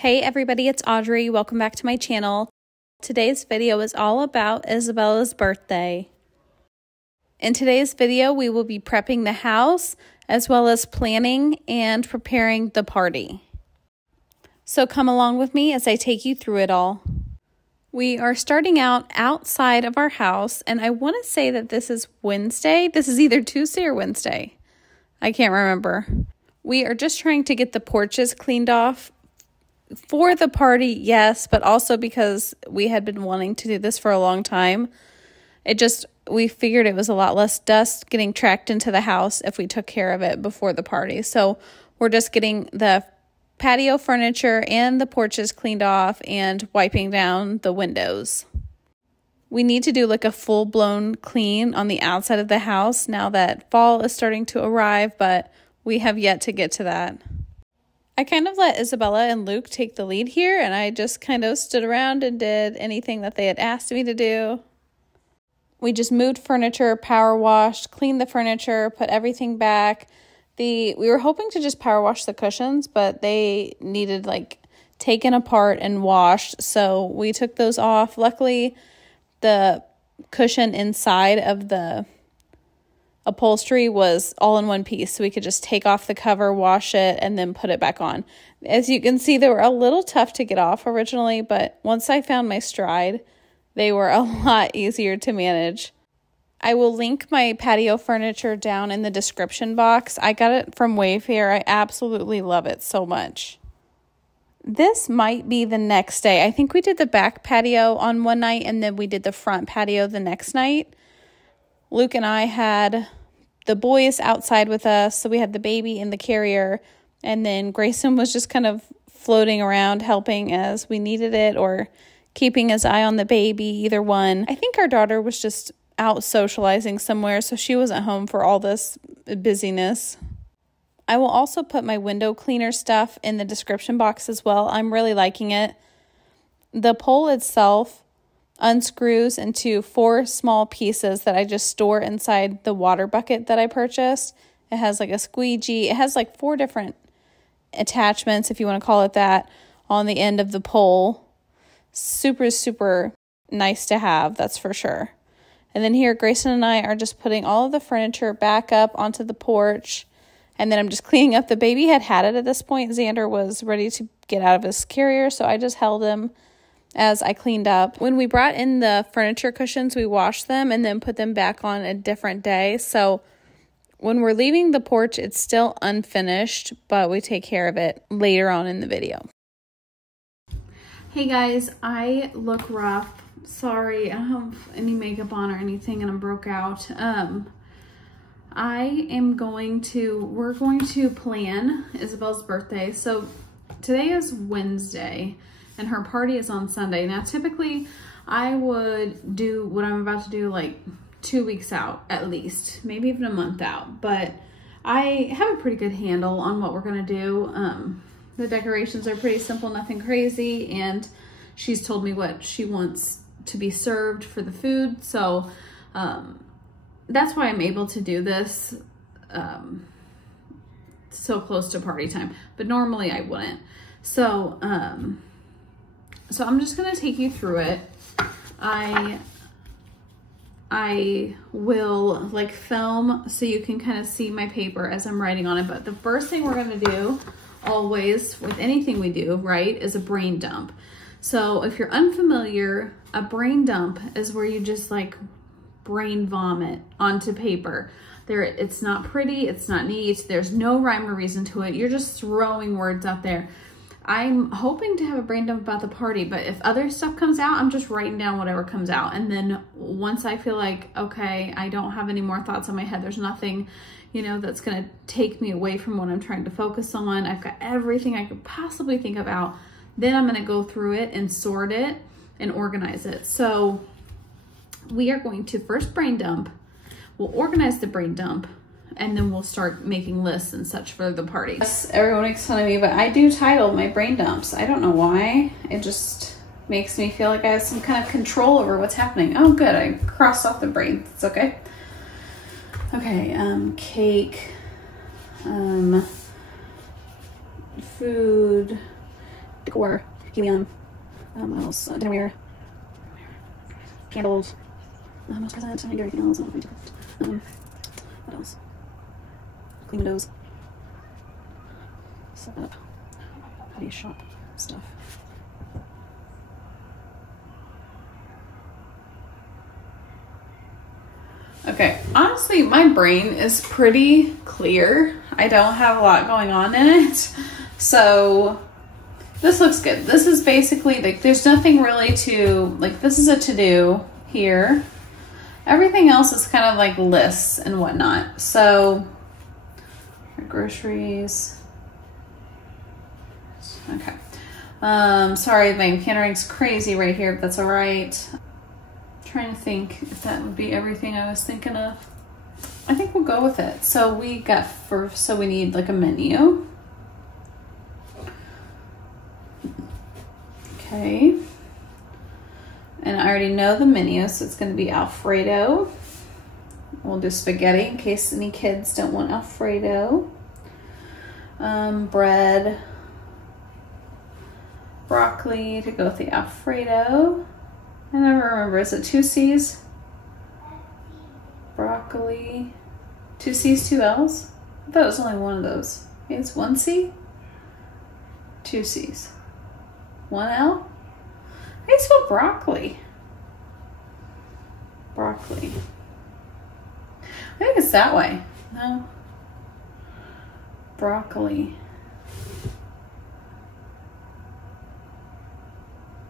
Hey everybody, it's Audrey. Welcome back to my channel. Today's video is all about Isabella'S birthday. In today's video, we will be prepping the house as well as planning and preparing the party. So come along with me as I take you through it all. We are starting out outside of our house, and I want to say that this is Wednesday. This is either Tuesday or Wednesday. I can't remember. We are just trying to get the porches cleaned off for the party, yes, but also because we had been wanting to do this for a long time. We figured it was a lot less dust getting tracked into the house if we took care of it before the party. So we're just getting the patio furniture and the porches cleaned off and wiping down the windows. We need to do like a full-blown clean on the outside of the house now that fall is starting to arrive, but we have yet to get to that. I kind of let Isabella and Luke take the lead here, and I just kind of stood around and did anything that they had asked me to do. We just moved furniture, power washed, cleaned the furniture, put everything back. We were hoping to just power wash the cushions, but they needed like taken apart and washed, so we took those off. Luckily, the cushion inside of the upholstery was all in one piece, so we could just take off the cover, wash it, and then put it back on. As you can see, they were a little tough to get off originally, but once I found my stride, they were a lot easier to manage. I will link my patio furniture down in the description box. I got it from Wayfair. I absolutely love it so much. This might be the next day. I think we did the back patio on one night, and then we did the front patio the next night. Luke and I had the boys outside with us, so we had the baby in the carrier, and then Grayson was just kind of floating around helping as we needed it or keeping his eye on the baby, either one. I think our daughter was just out socializing somewhere, so she wasn't home for all this busyness. I will also put my window cleaner stuff in the description box as well. I'm really liking it. The pole itself unscrews into 4 small pieces that I just store inside the water bucket that I purchased. It has like a squeegee. It has like 4 different attachments, if you want to call it that, on the end of the pole. Super, super nice to have, that's for sure. And then here, Grayson and I are just putting all of the furniture back up onto the porch. And then I'm just cleaning up. The baby had it at this point. Xander was ready to get out of his carrier, so I just held him as I cleaned up. When we brought in the furniture cushions, we washed them and then put them back on a different day. So when we're leaving the porch, it's still unfinished, but we take care of it later on in the video. Hey guys, I look rough. Sorry, I don't have any makeup on or anything and I'm broke out. We're going to plan Isabel's birthday. So today is Wednesday and her party is on Sunday. Now, typically I would do what I'm about to do like 2 weeks out at least, maybe even a month out, but I have a pretty good handle on what we're gonna do. The decorations are pretty simple, nothing crazy, and she's told me what she wants to be served for the food, so that's why I'm able to do this so close to party time, but normally I wouldn't. So I'm just gonna take you through it. I will like film so you can kind of see my paper as I'm writing on it, but the first thing we're gonna do always with anything we do, right, is a brain dump. So if you're unfamiliar, a brain dump is where you just like brain vomit onto paper. It's not pretty, it's not neat, there's no rhyme or reason to it. You're just throwing words out there. I'm hoping to have a brain dump about the party, but if other stuff comes out, I'm just writing down whatever comes out. And then once I feel like, okay, I don't have any more thoughts in my head, there's nothing, you know, that's gonna take me away from what I'm trying to focus on, I've got everything I could possibly think about, then I'm gonna go through it and sort it and organize it. So we are going to first brain dump, we'll organize the brain dump, and then we'll start making lists and such for the party. Yes, everyone makes fun of me, but I do title my brain dumps. I don't know why. It just makes me feel like I have some kind of control over what's happening. Oh, good. I crossed off the brain. It's okay. Okay, cake, food, decor, helium, what else? Dinnerware, candles, most present, everything else. What else? Clean windows, set up, how do you shop stuff. Okay, honestly, my brain is pretty clear. I don't have a lot going on in it. So this looks good. This is basically like, there's nothing really to, like, this is a to-do here. Everything else is kind of like lists and whatnot. So groceries. Okay. Sorry, my handraiting's crazy right here, but that's all right. Trying to think if that would be everything I was thinking of. I think we'll go with it. So we got first, so we need like a menu. Okay. And I already know the menu, so it's going to be Alfredo. We'll do spaghetti in case any kids don't want Alfredo. Bread. Broccoli to go with the Alfredo. I never remember, is it 2 C's? Broccoli. 2 C's, 2 L's? I thought it was only one of those. Maybe it's 1 C? 2 C's. 1 L? How do you spell broccoli? Broccoli. I think it's that way. No. Broccoli.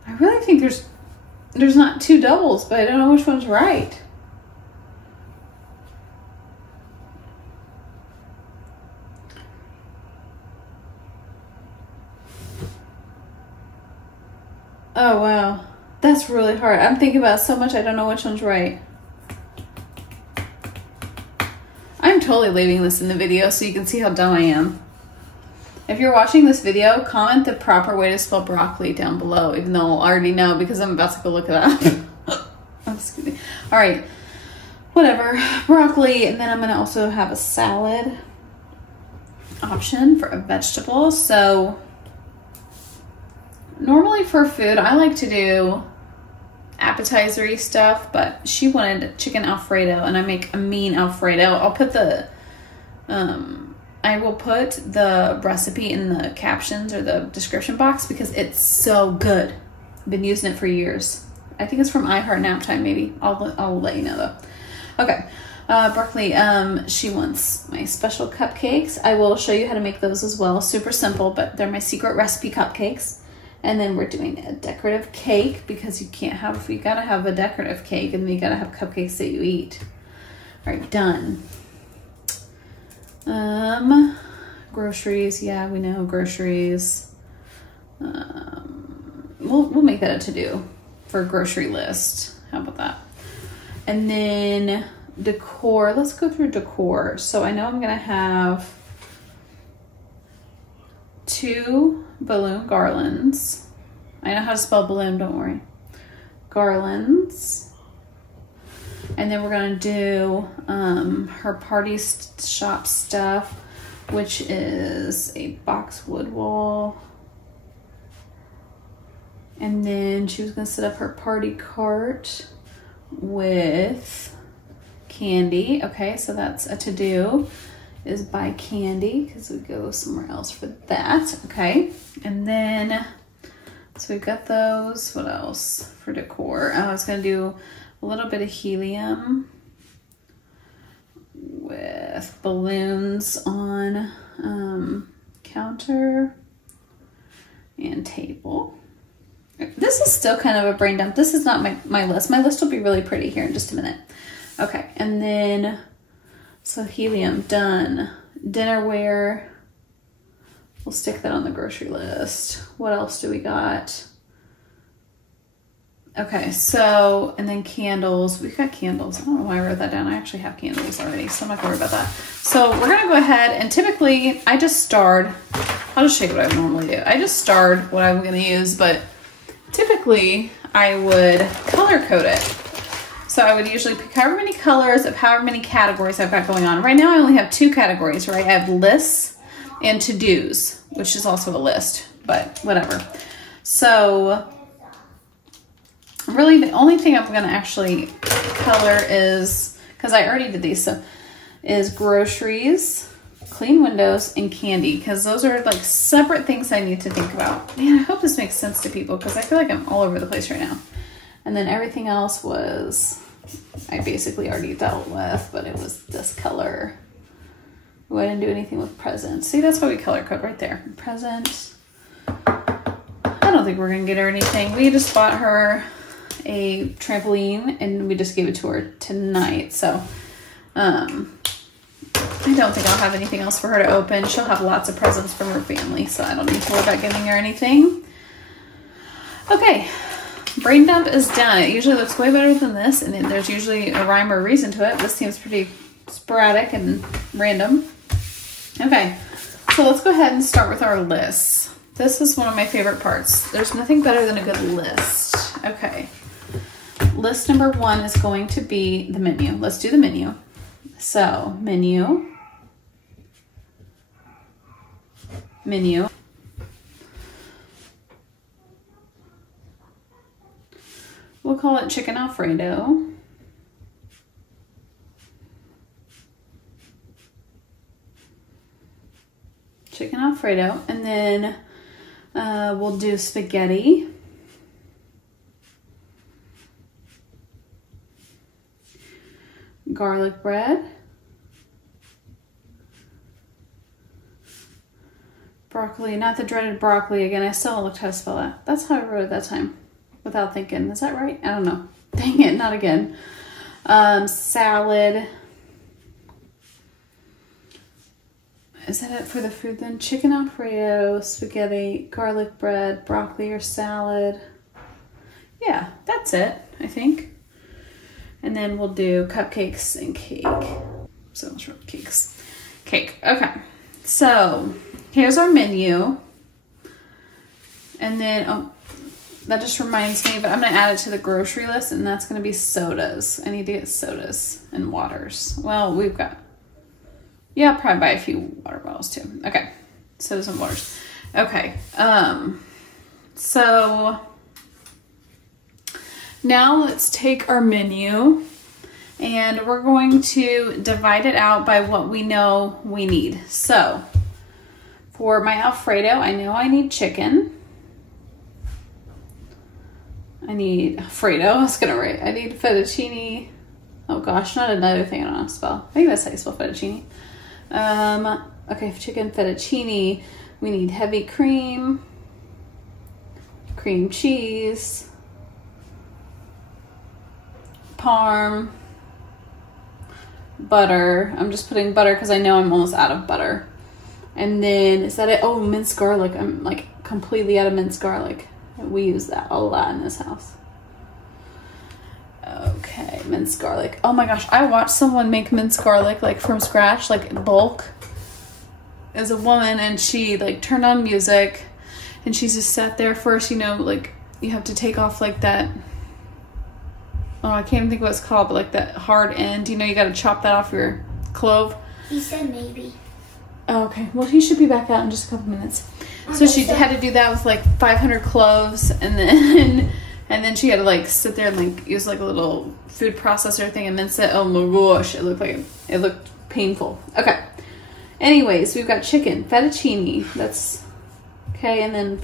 I really think there's not 2 doubles, but I don't know which one's right. Oh, wow. That's really hard. I'm thinking about it so much, I don't know which one's right. I'm totally leaving this in the video so you can see how dumb I am. If you're watching this video, comment the proper way to spell broccoli down below, even though I'll already know because I'm about to go look it up. Oh, excuse me. All right, whatever, broccoli. And then I'm gonna also have a salad option for a vegetable. So normally for food, I like to do appetizer-y stuff, but she wanted chicken Alfredo, and I make a mean Alfredo. I'll put the, I will put the recipe in the captions or the description box because it's so good. I've been using it for years. I think it's from iHeart Nap Time, maybe. I'll let you know though. Okay, broccoli. She wants my special cupcakes. I will show you how to make those as well. Super simple, but they're my secret recipe cupcakes. And then we're doing a decorative cake because you gotta have a decorative cake and then you gotta have cupcakes that you eat. All right, done. Groceries, yeah, we know groceries. We'll make that a to-do for a grocery list. How about that? And then decor, let's go through decor. So I know I'm gonna have 2 balloon garlands. I know how to spell balloon, don't worry. Garlands. And then we're gonna do her party shop stuff, which is a boxwood wall. And then she was gonna set up her party cart with candy. Okay, so that's a to-do, is buy candy, because we go somewhere else for that. Okay, and then, so we've got those. What else for decor? I was gonna do a little bit of helium with balloons on counter and table. This is still kind of a brain dump. This is not my list. My list will be really pretty here in just a minute. Okay, and then, so helium, done. Dinnerware, we'll stick that on the grocery list. What else do we got? Okay, so, and then candles. We've got candles. I don't know why I wrote that down. I actually have candles already, so I'm not gonna worry about that. So we're gonna go ahead and typically, I just starred. I'll just show you what I normally do. I just starred what I'm gonna use, but typically I would color code it. So I would usually pick however many colors of however many categories I've got going on. Right now I only have 2 categories, right? I have lists and to-dos, which is also a list. but whatever. So really the only thing I'm going to actually color is, because I already did these, so is groceries, clean windows, and candy, because those are like separate things I need to think about. Man, I hope this makes sense to people, because I feel like I'm all over the place right now. And then everything else was, I basically already dealt with, but it was this color. Ooh, I didn't do anything with presents. See, that's why we color code right there. Presents. I don't think we're going to get her anything. We just bought her a trampoline, and we just gave it to her tonight. So, I don't think I'll have anything else for her to open. She'll have lots of presents from her family, so I don't need to worry about giving her anything. Okay, brain dump is done. It usually looks way better than this, and there's usually a rhyme or reason to it. This seems pretty sporadic and random. Okay, so let's go ahead and start with our lists. This is one of my favorite parts. There's nothing better than a good list. Okay, list number 1 is going to be the menu. Let's do the menu. So, menu. We'll call it chicken Alfredo. Chicken Alfredo. And then we'll do spaghetti. Garlic bread. Broccoli, not the dreaded broccoli again. I still looked how to spell that. That's how I wrote it that time without thinking. Is that right? I don't know. Dang it, not again. Salad. Is that it for the food then? Chicken Alfredo, spaghetti, garlic bread, broccoli or salad. Yeah, that's it, I think. And then we'll do cupcakes and cake. So much cakes. Cake. Okay. So here's our menu. And then, oh, that just reminds me, but I'm going to add it to the grocery list, and that's going to be sodas. I need to get sodas and waters. Well, we've got, yeah, I'll probably buy a few water bottles too. Okay. Sodas and waters. Okay. So now let's take our menu and we're going to divide it out by what we know we need. So for my Alfredo, I know I need chicken. I need Alfredo. I was gonna write. I need fettuccine. Oh gosh, not another thing I don't know how to spell. I think that's how you spell fettuccine. Okay, chicken fettuccine. We need heavy cream, cream cheese, parm, butter. I'm just putting butter because I know I'm almost out of butter. And then, is that it? Oh, minced garlic. I'm like completely out of minced garlic. We use that a lot in this house. Okay, minced garlic. Oh my gosh, I watched someone make minced garlic like from scratch, like bulk, as a woman, and she like turned on music and she just sat there first, you know, like you have to take off like that, oh, I can't even think what it's called, but like that hard end, you know, you got to chop that off your clove. He said maybe. Oh, okay, well he should be back out in just a couple minutes. So she had to do that with like 500 cloves, and then she had to like sit there and like use like a little food processor thing and mince it. Oh my gosh, it looked painful. Okay. Anyways, we've got chicken, fettuccine. That's okay, and then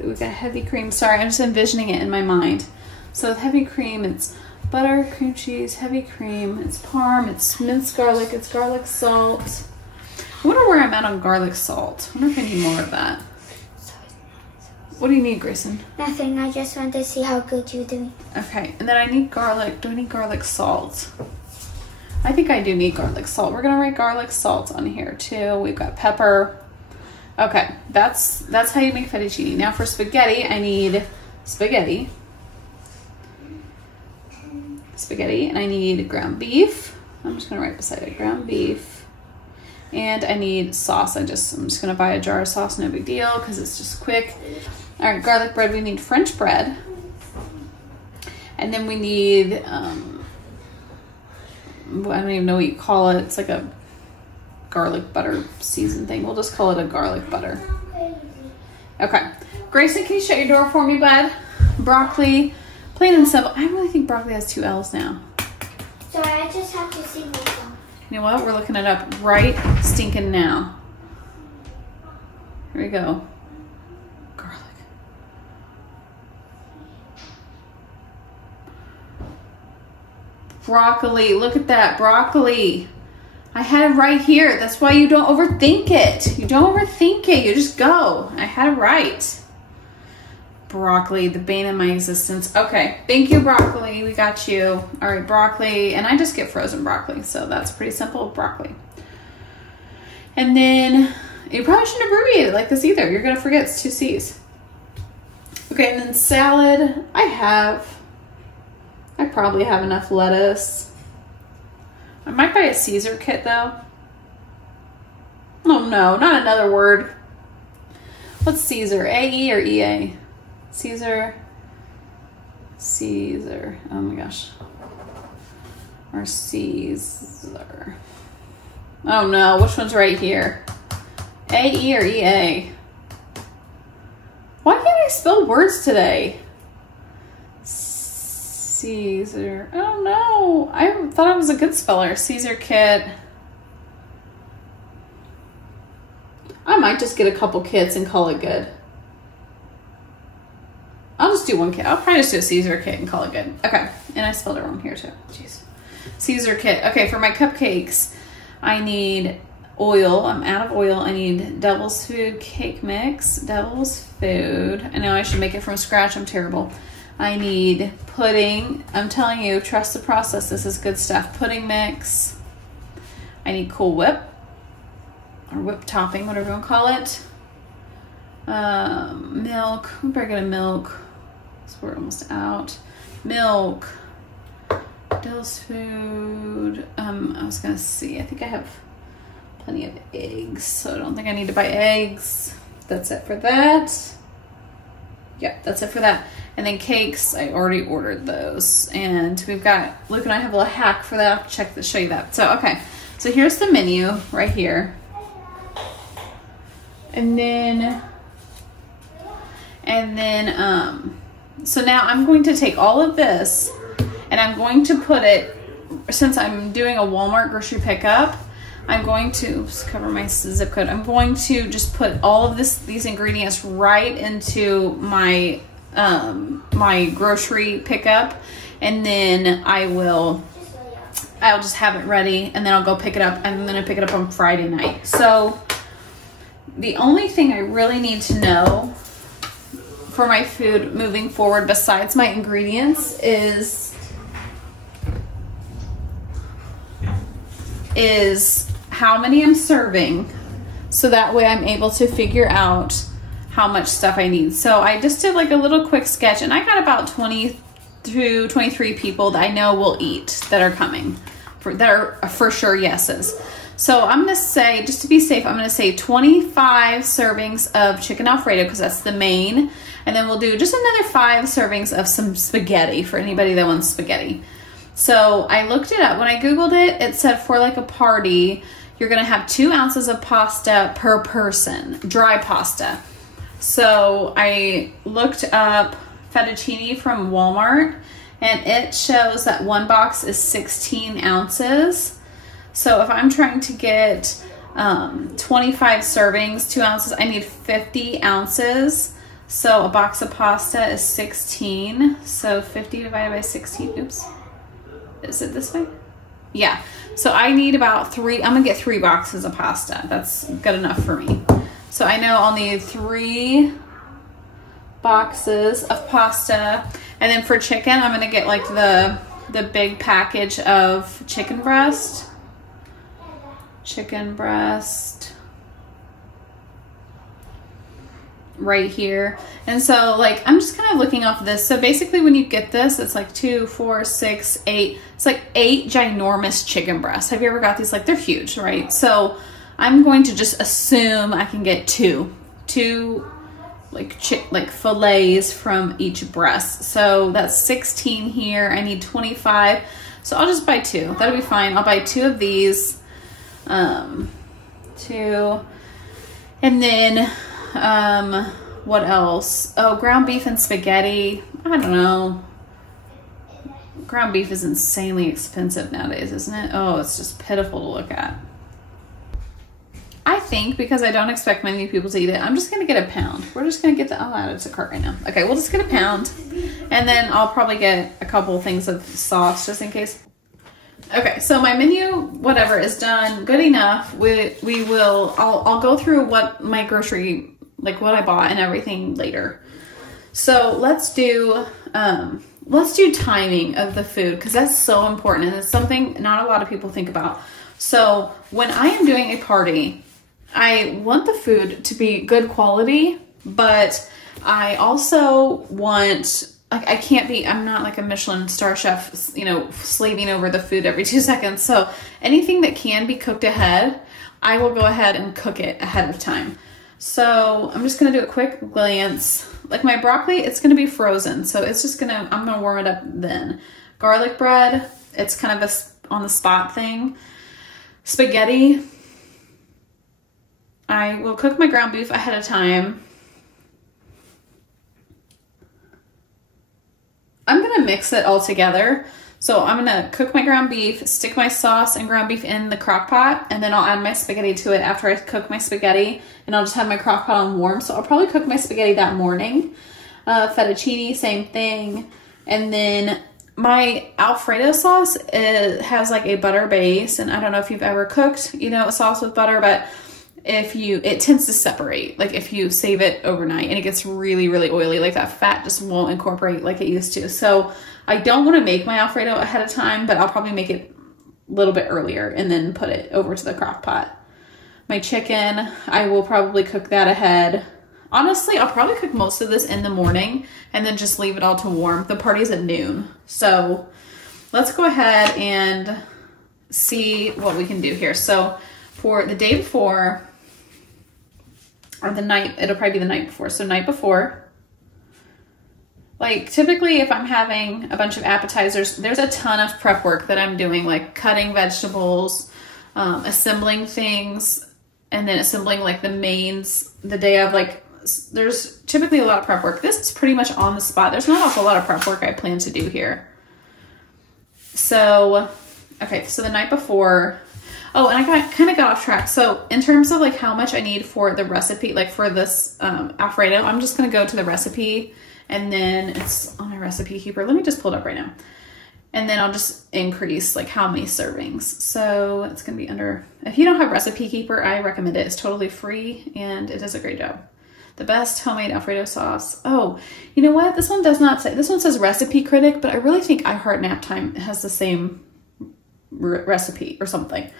we've got heavy cream. Sorry, I'm just envisioning it in my mind. So with heavy cream, it's butter, cream cheese, heavy cream, it's parm, it's minced garlic, it's garlic salt. I wonder where I'm at on garlic salt. I wonder if I need more of that. What do you need, Grayson? Nothing. I just wanted to see how good you're doing. Okay, and then I need garlic. Do I need garlic salt? I think I do need garlic salt. We're gonna write garlic salt on here too. We've got pepper. Okay, that's how you make fettuccine. Now for spaghetti, I need spaghetti. And I need ground beef. I'm just gonna write beside it, ground beef. And I need sauce. I'm just gonna buy a jar of sauce, no big deal, because it's just quick. All right, garlic bread, we need French bread. And then we need, I don't even know what you call it. It's like a garlic butter season thing. We'll just call it a garlic butter. Okay, Grayson, can you shut your door for me, bud? Broccoli, plain and simple. I really think broccoli has 2 L's now. So I just have to sing this song. You know what? We're looking it up right stinking now. Here we go. Garlic. Broccoli. Look at that. Broccoli. I had it right here. That's why you don't overthink it. You don't overthink it. You just go. I had it right. Broccoli, the bane of my existence. Okay, thank you, broccoli. We got you. All right, broccoli. And I just get frozen broccoli, so that's pretty simple. Broccoli. And then you probably shouldn't abbreviate it like this either. You're going to forget it's 2 C's. Okay, and then salad. I probably have enough lettuce. I might buy a Caesar kit though. Oh no, not another word. What's Caesar? A-E or E-A? Caesar. Caesar. Oh my gosh. Or Caesar. Oh no, which one's right here? A-E or E-A? Why can't I spell words today? Caesar. I don't know. I thought I was a good speller. Caesar kit. I might just get a couple kits and call it good. I'll just do 1 kit. I'll probably just do a Caesar kit and call it good. Okay. And I spelled it wrong here too. Jeez. Caesar kit. Okay, for my cupcakes, I need oil. I'm out of oil. I need Devil's Food cake mix. Devil's Food. I know I should make it from scratch. I'm terrible. I need pudding. I'm telling you, trust the process. This is good stuff. Pudding mix. I need Cool Whip. Or whip topping, whatever you want to call it. Milk. We better get a milk. So we're almost out. Milk. Devil's Food. I was going to see. I think I have plenty of eggs. So I don't think I need to buy eggs. That's it for that. Yeah, that's it for that. And then cakes, I already ordered those. And we've got, Luke and I have a little hack for that. I'll check to show you that. So, okay. So here's the menu right here. And then, so now I'm going to take all of this and I'm going to put it, since I'm doing a Walmart grocery pickup, I'm going to just cover my zip code. I'm going to just put all of these ingredients right into my my grocery pickup, and then I'll just have it ready, and then I'll go pick it up, and I'm gonna pick it up on Friday night. So the only thing I really need to know for my food moving forward, besides my ingredients, is how many I'm serving, so that way I'm able to figure out how much stuff I need. So I just did like a little quick sketch, and I got about 20 to 23 people that I know will eat that are coming, that are for sure yeses. So I'm gonna say, just to be safe, I'm gonna say 25 servings of chicken Alfredo, because that's the main, and then we'll do just another 5 servings of some spaghetti for anybody that wants spaghetti. So I looked it up. When I Googled it, it said for like a party, you're gonna have 2 ounces of pasta per person, dry pasta. So I looked up fettuccine from Walmart, and it shows that 1 box is 16 ounces. So if I'm trying to get 25 servings, 2 ounces, I need 50 ounces. So a box of pasta is 16. So 50 divided by 16, oops. Is it this way? Yeah. So I need about 3, I'm gonna get 3 boxes of pasta. That's good enough for me. So I know I'll need 3 boxes of pasta. And then for chicken, I'm gonna get like the big package of chicken breast. Chicken breast. Right here. And so like, I'm just kind of looking off this. So basically when you get this, it's like 2, 4, 6, 8. It's like 8 ginormous chicken breasts. Have you ever got these? Like, they're huge, right? So I'm going to just assume I can get 2 like fillets from each breast. So that's 16 here. I need 25. So I'll just buy 2. That'll be fine. I'll buy 2 of these. 2. And then What else? Oh, ground beef and spaghetti. I don't know. Ground beef is insanely expensive nowadays, isn't it? Oh, it's just pitiful to look at. I think because I don't expect many people to eat it, I'm just going to get a pound. We're just going to get the, I'll add it to the cart right now. Okay, we'll just get a pound. And then I'll probably get a couple things of sauce just in case. Okay, so my menu, whatever, is done. Good enough. I'll go through what my grocery, like what I bought and everything later. So let's do timing of the food because that's so important and it's something not a lot of people think about. So when I am doing a party, I want the food to be good quality, but I also want, like, I'm not like a Michelin star chef, you know, slaving over the food every 2 seconds. So anything that can be cooked ahead, I will go ahead and cook it ahead of time. So I'm just going to do a quick glance. Like my broccoli, it's going to be frozen. So it's just I'm going to warm it up then. Garlic bread, it's kind of a on the spot thing. Spaghetti, I will cook my ground beef ahead of time. I'm going to mix it all together. So I'm going to cook my ground beef, stick my sauce and ground beef in the crock pot, and then I'll add my spaghetti to it after I cook my spaghetti, and I'll just have my crock pot on warm. So I'll probably cook my spaghetti that morning. Fettuccine, same thing. And then my Alfredo sauce, it has like a butter base, and I don't know if you've ever cooked, you know, a sauce with butter, but it tends to separate, like if you save it overnight and it gets really, really oily, like that fat just won't incorporate like it used to. So I don't want to make my Alfredo ahead of time, but I'll probably make it a little bit earlier and then put it over to the crock pot. My chicken, I will probably cook that ahead. Honestly, I'll probably cook most of this in the morning and then just leave it all to warm. The party's at noon. So let's go ahead and see what we can do here. So for the day before, or the night, it'll probably be the night before. So night before, like typically if I'm having a bunch of appetizers, there's a ton of prep work that I'm doing, like cutting vegetables, assembling things, and then assembling like the mains the day of. Like there's typically a lot of prep work. This is pretty much on the spot. There's not a whole lot of prep work I plan to do here. So, okay, so the night before, oh, and I kind of got off track. So in terms of like how much I need for the recipe, like for this Alfredo, I'm just going to go to the recipe and then it's on my recipe keeper. Let me just pull it up right now. And then I'll just increase like how many servings. So it's going to be under, if you don't have recipe keeper, I recommend it. It's totally free and it does a great job. The best homemade Alfredo sauce. Oh, you know what? This one does not say, this one says recipe critic, but I really think I Heart Nap Time has the same recipe or something.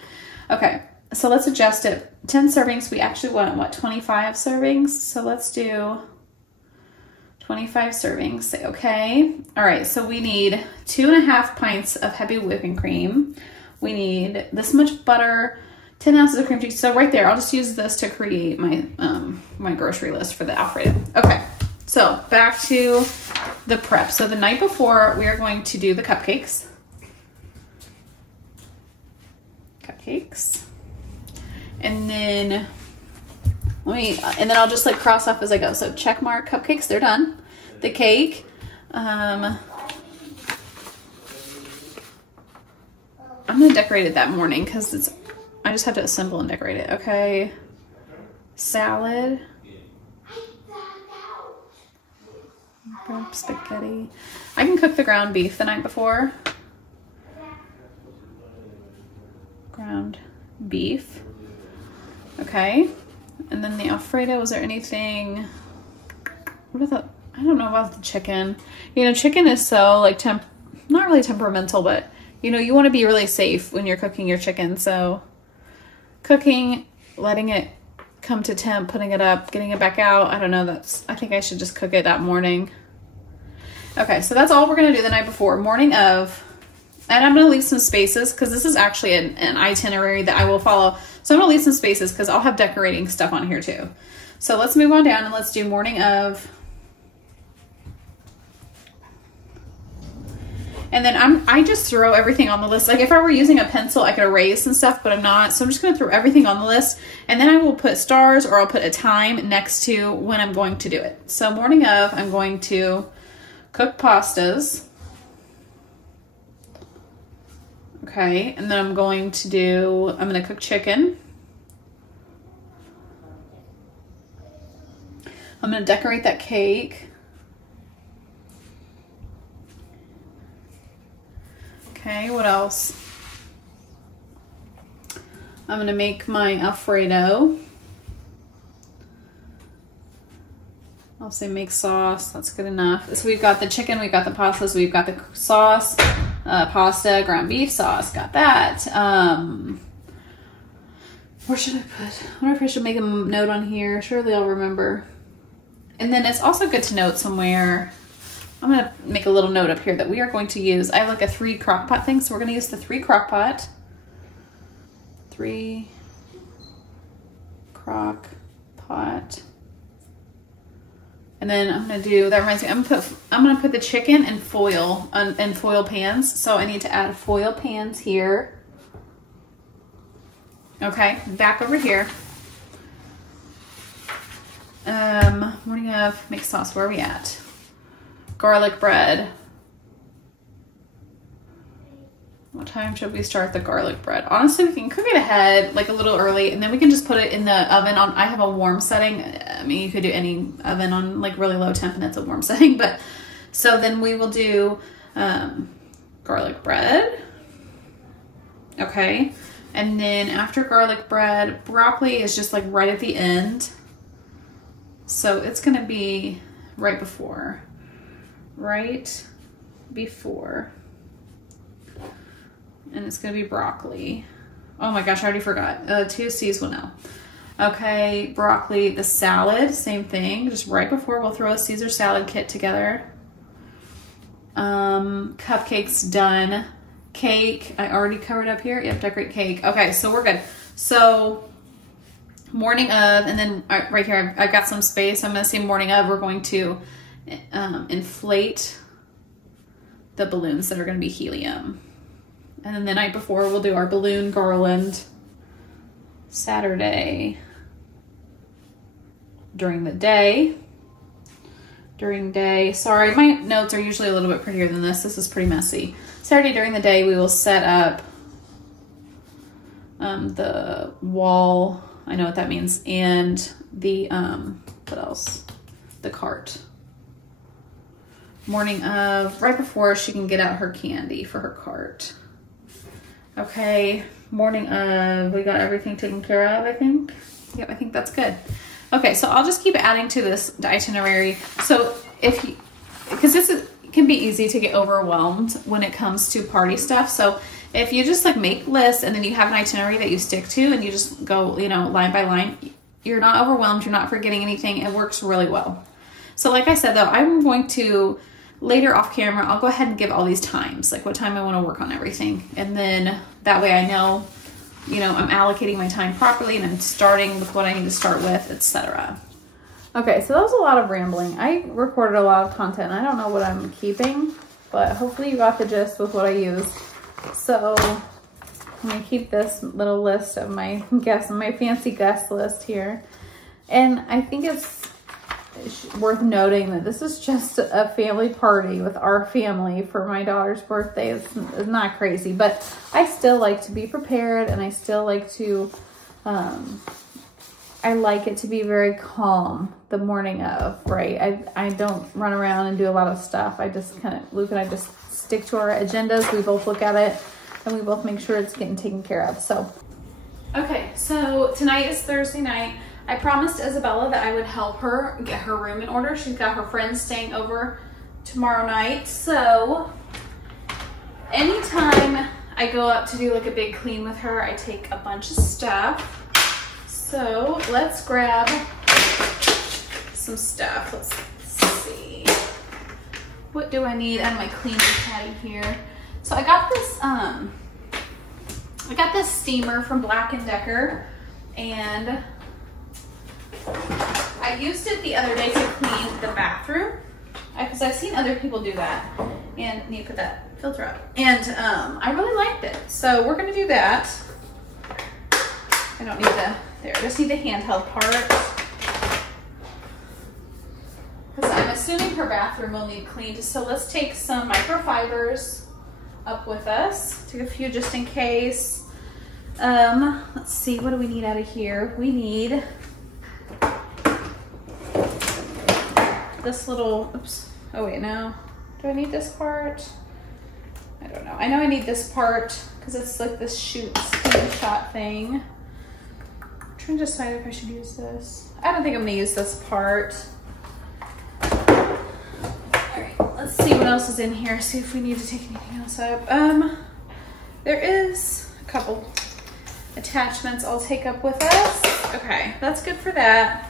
Okay, so let's adjust it. 10 servings, we actually want, what, 25 servings? So let's do 25 servings, say okay. All right, so we need 2.5 pints of heavy whipping cream. We need this much butter, 10 ounces of cream cheese. So right there, I'll just use this to create my, my grocery list for the Alfredo. Okay, so back to the prep. So the night before, we are going to do the cupcakes. And then I'll just like cross off as I go. So check mark cupcakes, they're done. The cake, I'm gonna decorate it that morning because I just have to assemble and decorate it. Okay, salad, spaghetti. I can cook the ground beef the night before. Ground beef. Okay. And then the Alfredo, was there anything, what about, I don't know about the chicken. You know, chicken is so like not really temperamental, but you know, you want to be really safe when you're cooking your chicken. So cooking, letting it come to temp, putting it up, getting it back out. I don't know, I think I should just cook it that morning. Okay, so that's all we're going to do the night before. Morning of, and I'm going to leave some spaces because this is actually an itinerary that I will follow. So I'm going to leave some spaces because I'll have decorating stuff on here too. So let's move on down and let's do morning of. And then I just throw everything on the list. Like if I were using a pencil, I could erase and stuff, but I'm not. So I'm just gonna throw everything on the list, and then I will put stars or I'll put a time next to when I'm going to do it. So morning of, I'm going to cook pastas. Okay, and then I'm gonna cook chicken. I'm gonna decorate that cake. Okay, what else? I'm gonna make my Alfredo. I'll say make sauce, that's good enough. So we've got the chicken, we've got the pastas, we've got the sauce, pasta, ground beef sauce, got that. Where should I put? I wonder if I should make a note on here. Surely I'll remember. And then it's also good to note somewhere, I'm gonna make a little note up here that we are going to use, I have like a 3 crock pot thing, so we're gonna use the 3 crock pot. 3 crock pot. And then I'm gonna do, that reminds me, I'm gonna put the chicken in foil pans. So I need to add foil pans here. Okay, back over here. Morning of, make sauce, where are we at? Garlic bread. What time should we start the garlic bread? Honestly, we can cook it ahead, like a little early, and then we can just put it in the oven on, I have a warm setting. I mean, you could do any oven on like really low temp and that's a warm setting, but so then we will do garlic bread. Okay. And then after garlic bread, broccoli is just like right at the end. So it's gonna be right before. And it's gonna be broccoli. Oh my gosh, I already forgot. 2 C's will know. Okay, broccoli, the salad, same thing. Just right before, we'll throw a Caesar salad kit together. Cupcakes done. Cake, I already covered up here. Yep, decorate cake. Okay, so we're good. So morning of, and then right here, I've got some space. I'm gonna say morning of, we're going to inflate the balloons that are gonna be helium. And then the night before, we'll do our balloon garland. Saturday, during the day. Sorry, my notes are usually a little bit prettier than this. This is pretty messy. Saturday during the day, we will set up the wall. I know what that means. And the, what else? The cart. Morning of, right before she can get out her candy for her cart. Okay, morning of, we got everything taken care of, I think. Yep, I think that's good. Okay, so I'll just keep adding to this itinerary. So because this can be easy to get overwhelmed when it comes to party stuff. So if you just like make lists and then you have an itinerary that you stick to and you just go, you know, line by line, you're not overwhelmed, you're not forgetting anything. It works really well. So like I said, though, I'm going to, later off camera, I'll go ahead and give all these times, like what time I want to work on everything. And then that way I know, you know, I'm allocating my time properly and I'm starting with what I need to start with, etc. Okay, so that was a lot of rambling. I recorded a lot of content. I don't know what I'm keeping, but hopefully you got the gist with what I used. So I'm gonna keep this little list of my guests, my fancy guest list here. And I think it's worth noting that this is just a family party with our family for my daughter's birthday. It's not crazy, but I still like to be prepared, and I still like to, I like it to be very calm the morning of, right? I don't run around and do a lot of stuff. I just kind of, Luke and I just stick to our agendas. We both look at it and we both make sure it's getting taken care of. So, okay, so tonight is Thursday night. I promised Isabella that I would help her get her room in order. She's got her friends staying over tomorrow night. So anytime I go up to do like a big clean with her, I take a bunch of stuff. So let's grab some stuff. Let's see. What do I need? I have my cleaning caddy here. So I got this steamer from Black & Decker, and I used it the other day to clean the bathroom because I've seen other people do that. and need to put that filter up. And I really liked it. So we're gonna do that. I don't need the, there, I just need the handheld part. Because I'm assuming her bathroom will need cleaned. So let's take some microfibers up with us. Take a few just in case. Let's see, what do we need out of here? We need this little, oops, oh wait, no. Do I need this part? I don't know. I know I need this part because it's like this steam shot thing. I'm trying to decide if I should use this. I don't think I'm gonna use this part. All right, let's see what else is in here. See if we need to take anything else up. There is a couple attachments I'll take up with us. Okay, that's good for that.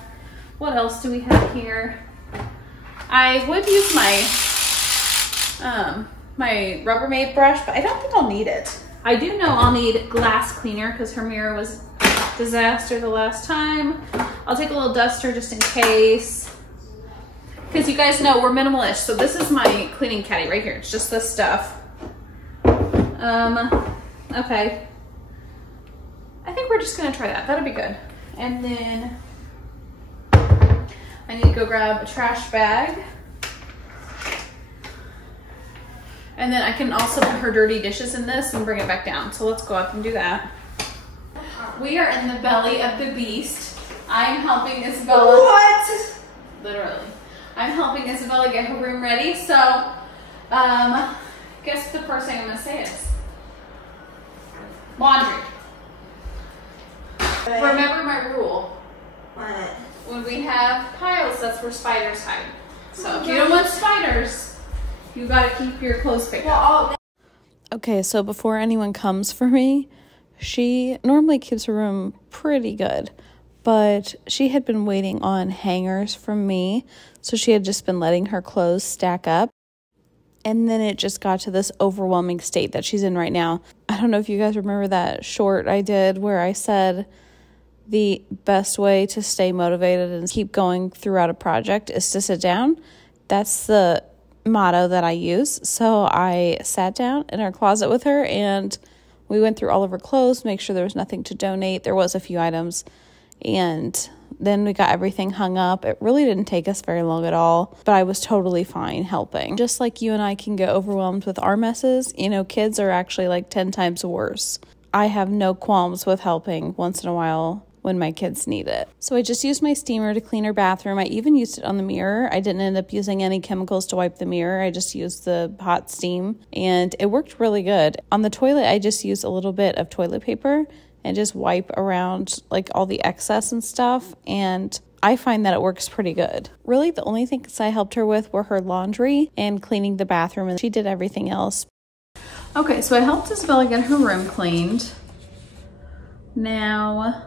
What else do we have here? I would use my my Rubbermaid brush, but I don't think I'll need it. I do know I'll need glass cleaner because her mirror was a disaster the last time. I'll take a little duster just in case. Because you guys know we're minimalish, so this is my cleaning caddy right here. It's just this stuff. Okay. I think we're just gonna try that. That'll be good. And then I need to go grab a trash bag. And then I can also put her dirty dishes in this and bring it back down. So let's go up and do that. We are in the belly of the beast. I'm helping Isabella. What? Literally. I'm helping Isabella get her room ready. So, guess the first thing I'm gonna say is laundry. Remember my rule. What? When we have piles, that's where spiders hide. So if you don't want spiders, you gotta keep your clothes picked up. Okay, so before anyone comes for me, she normally keeps her room pretty good, but she had been waiting on hangers from me, so she had just been letting her clothes stack up. And then it just got to this overwhelming state that she's in right now. I don't know if you guys remember that short I did where I said the best way to stay motivated and keep going throughout a project is to sit down. That's the motto that I use. So I sat down in her closet with her and we went through all of her clothes, make sure there was nothing to donate. There was a few items, and then we got everything hung up. It really didn't take us very long at all, but I was totally fine helping. Just like you and I can get overwhelmed with our messes, you know, kids are actually like 10 times worse. I have no qualms with helping once in a while when my kids need it. So I just used my steamer to clean her bathroom. I even used it on the mirror. I didn't end up using any chemicals to wipe the mirror. I just used the hot steam and it worked really good. On the toilet, I just used a little bit of toilet paper and just wipe around like all the excess and stuff. And I find that it works pretty good. Really, the only things I helped her with were her laundry and cleaning the bathroom, and she did everything else. Okay, so I helped Isabella get her room cleaned. Now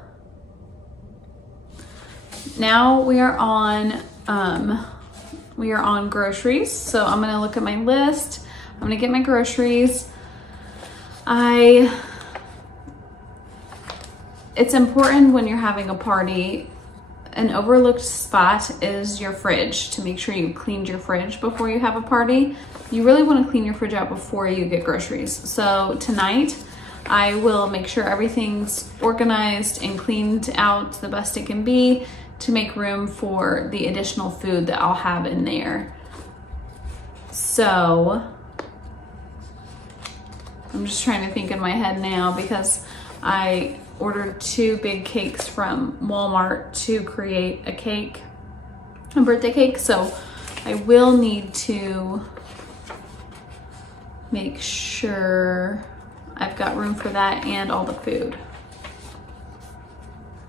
we are on groceries. So I'm gonna look at my list. I'm gonna get my groceries. It's important when you're having a party. An overlooked spot is your fridge, to make sure you cleaned your fridge before you have a party. You really want to clean your fridge out before you get groceries. So tonight I will make sure everything's organized and cleaned out the best it can be to make room for the additional food that I'll have in there. So I'm just trying to think in my head now because I ordered 2 big cakes from Walmart to create a birthday cake. So I will need to make sure I've got room for that and all the food.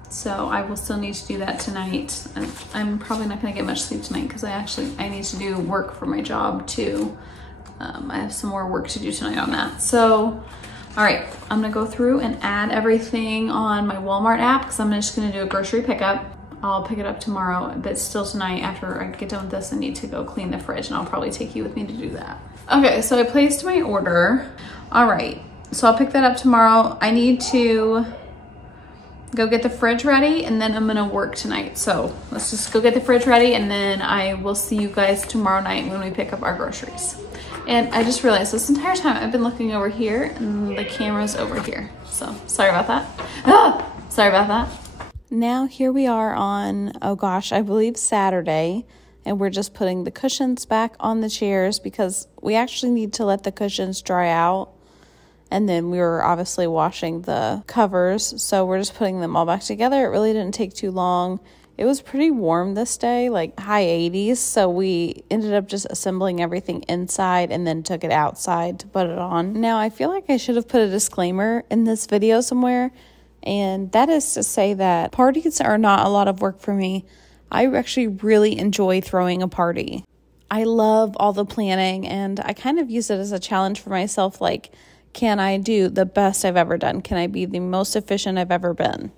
So I will still need to do that tonight. I'm probably not gonna get much sleep tonight because I need to do work for my job too. I have some more work to do tonight on that. So, all right, I'm gonna go through and add everything on my Walmart app because I'm just gonna do a grocery pickup. I'll pick it up tomorrow, but still tonight after I get done with this, I need to go clean the fridge and I'll probably take you with me to do that. Okay, so I placed my order. All right, so I'll pick that up tomorrow. I need to go get the fridge ready, and then I'm gonna work tonight. So let's just go get the fridge ready, and then I will see you guys tomorrow night when we pick up our groceries. And I just realized this entire time I've been looking over here and the camera's over here. So sorry about that. Sorry about that. Now here we are on, oh gosh, I believe Saturday. And we're just putting the cushions back on the chairs because we actually need to let the cushions dry out. And then we were obviously washing the covers. So we're just putting them all back together. It really didn't take too long. It was pretty warm this day, like high 80s. So we ended up just assembling everything inside and then took it outside to put it on. Now I feel like I should have put a disclaimer in this video somewhere. And that is to say that parties are not a lot of work for me. I actually really enjoy throwing a party. I love all the planning, and I kind of use it as a challenge for myself. Like, can I do the best I've ever done? Can I be the most efficient I've ever been?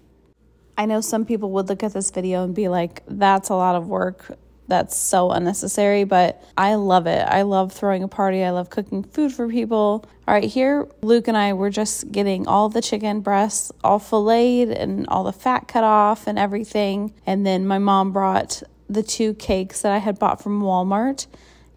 I know some people would look at this video and be like, that's a lot of work. That's so unnecessary, but I love it. I love throwing a party. I love cooking food for people. All right, here, Luke and I were just getting all the chicken breasts all filleted and all the fat cut off and everything. And then my mom brought the 2 cakes that I had bought from Walmart,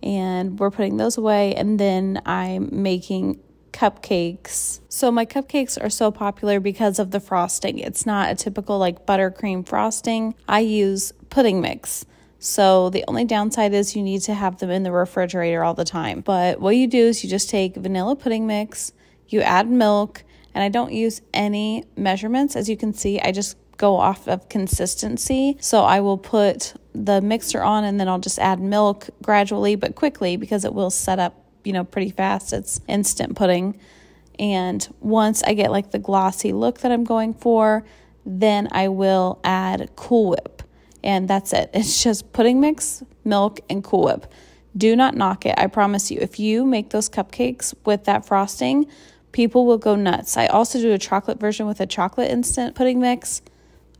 and we're putting those away. And then I'm making cupcakes. So my cupcakes are so popular because of the frosting. It's not a typical like buttercream frosting. I use pudding mix. So the only downside is you need to have them in the refrigerator all the time. But what you do is you just take vanilla pudding mix, you add milk, and I don't use any measurements. As you can see, I just go off of consistency. So I will put the mixer on and then I'll just add milk gradually but quickly because it will set up, pretty fast. It's instant pudding. And once I get like the glossy look that I'm going for, then I will add Cool Whip. And that's it. It's just pudding mix, milk, and Cool Whip. Do not knock it. I promise you, if you make those cupcakes with that frosting, people will go nuts. I also do a chocolate version with a chocolate instant pudding mix.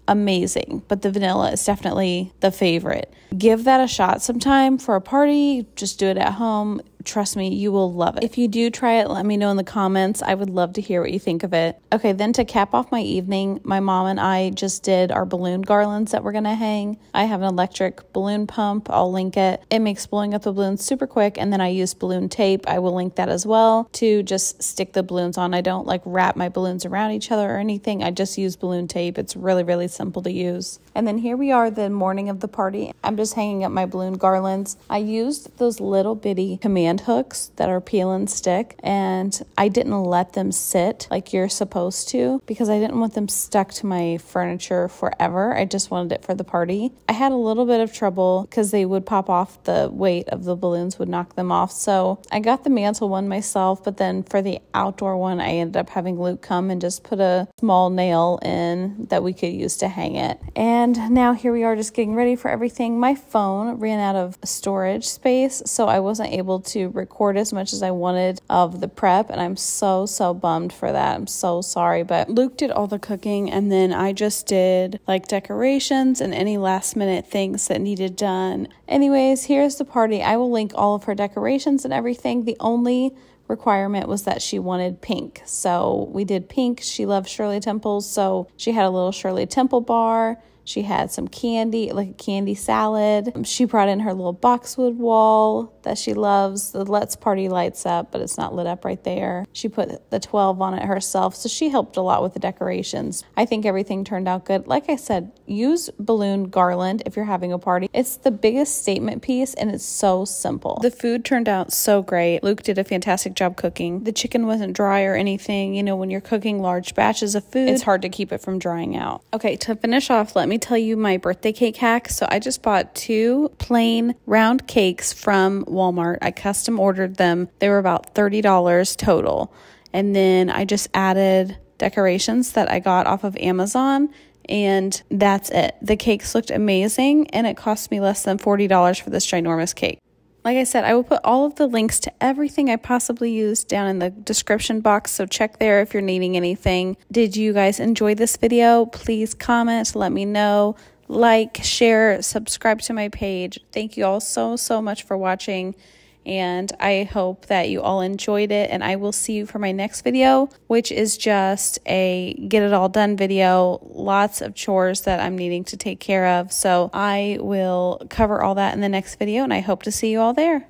Amazing. But the vanilla is definitely the favorite. Give that a shot sometime for a party. Just do it at home. Trust me, you will love it. If you do try it, let me know in the comments. I would love to hear what you think of it. Okay, then to cap off my evening, my mom and I just did our balloon garlands that we're going to hang. I have an electric balloon pump. I'll link it. It makes blowing up the balloons super quick, and then I use balloon tape. I will link that as well to just stick the balloons on. I don't like wrap my balloons around each other or anything. I just use balloon tape. It's really, really simple to use. And then here we are the morning of the party. I'm just hanging up my balloon garlands. I used those little bitty command hooks that are peel and stick, and I didn't let them sit like you're supposed to because I didn't want them stuck to my furniture forever. I just wanted it for the party. I had a little bit of trouble because they would pop off. The weight of the balloons would knock them off, so I got the mantle one myself, but then for the outdoor one I ended up having Luke come and just put a small nail in that we could use to hang it. And now here we are just getting ready for everything. My phone ran out of storage space, so I wasn't able to record as much as I wanted of the prep, and I'm so bummed for that. I'm so sorry, but Luke did all the cooking, and then I just did like decorations and any last minute things that needed done. Anyways, here's the party. I will link all of her decorations and everything. The only requirement was that she wanted pink, so we did pink. She loves Shirley Temples, so she had a little Shirley Temple bar. She had some candy, like a candy salad. She brought in her little boxwood wall that she loves. The Let's Party lights up, but it's not lit up right there. She put the 12 on it herself, so she helped a lot with the decorations. I think everything turned out good. Like I said, use balloon garland if you're having a party. It's the biggest statement piece, and it's so simple. The food turned out so great. Luke did a fantastic job cooking. The chicken wasn't dry or anything. When you're cooking large batches of food, it's hard to keep it from drying out. Okay, to finish off, let me tell you my birthday cake hack. So I just bought 2 plain round cakes from Walmart. I custom ordered them. They were about $30 total. And then I just added decorations that I got off of Amazon, and that's it. The cakes looked amazing, and it cost me less than $40 for this ginormous cake. Like I said, I will put all of the links to everything I possibly used down in the description box, so check there if you're needing anything. Did you guys enjoy this video? Please comment, let me know. Like, share, subscribe to my page. Thank you all so much for watching, And I hope that you all enjoyed it, and I will see you for my next video, which is just a get it all done video. Lots of chores that I'm needing to take care of. So I will cover all that in the next video, and I hope to see you all there.